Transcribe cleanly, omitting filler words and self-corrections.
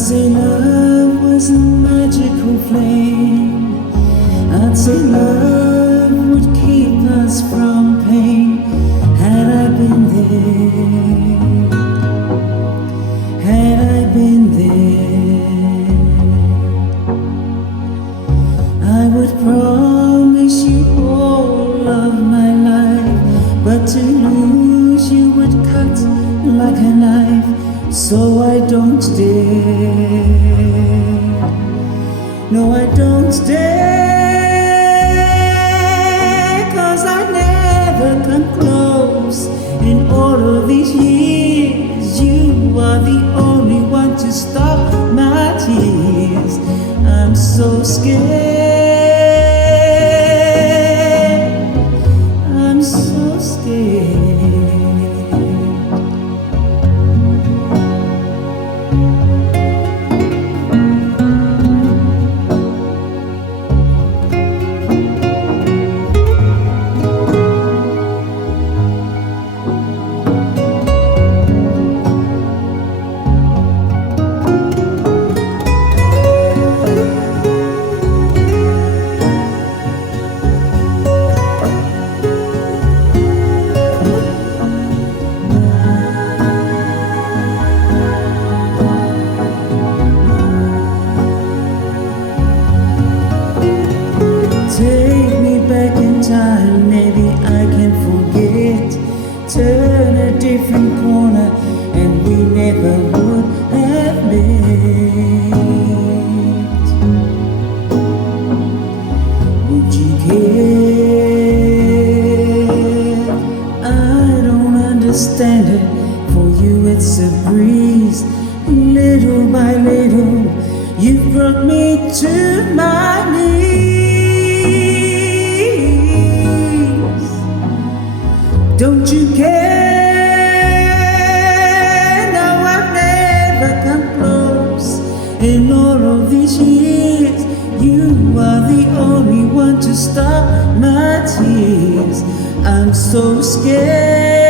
say love was a magical flame. I'd say love would keep us from pain. Had I been there, had I been there, I would promise you all of my life. But to lose you would cut like a knife. So I don't dare, no I don't dare, 'cause I never come close. In all of these years, you are the only one to stop my tears. I'm so scared, I'm so scared. Take me back in time, maybe I can forget. Turn a different corner and we never would have met. Would you care? I don't understand it. For you it's a breeze. Little by little you've brought me to my knees. Don't you care? No, I've never come close. In all of these years, you are the only one to stop my tears. I'm so scared.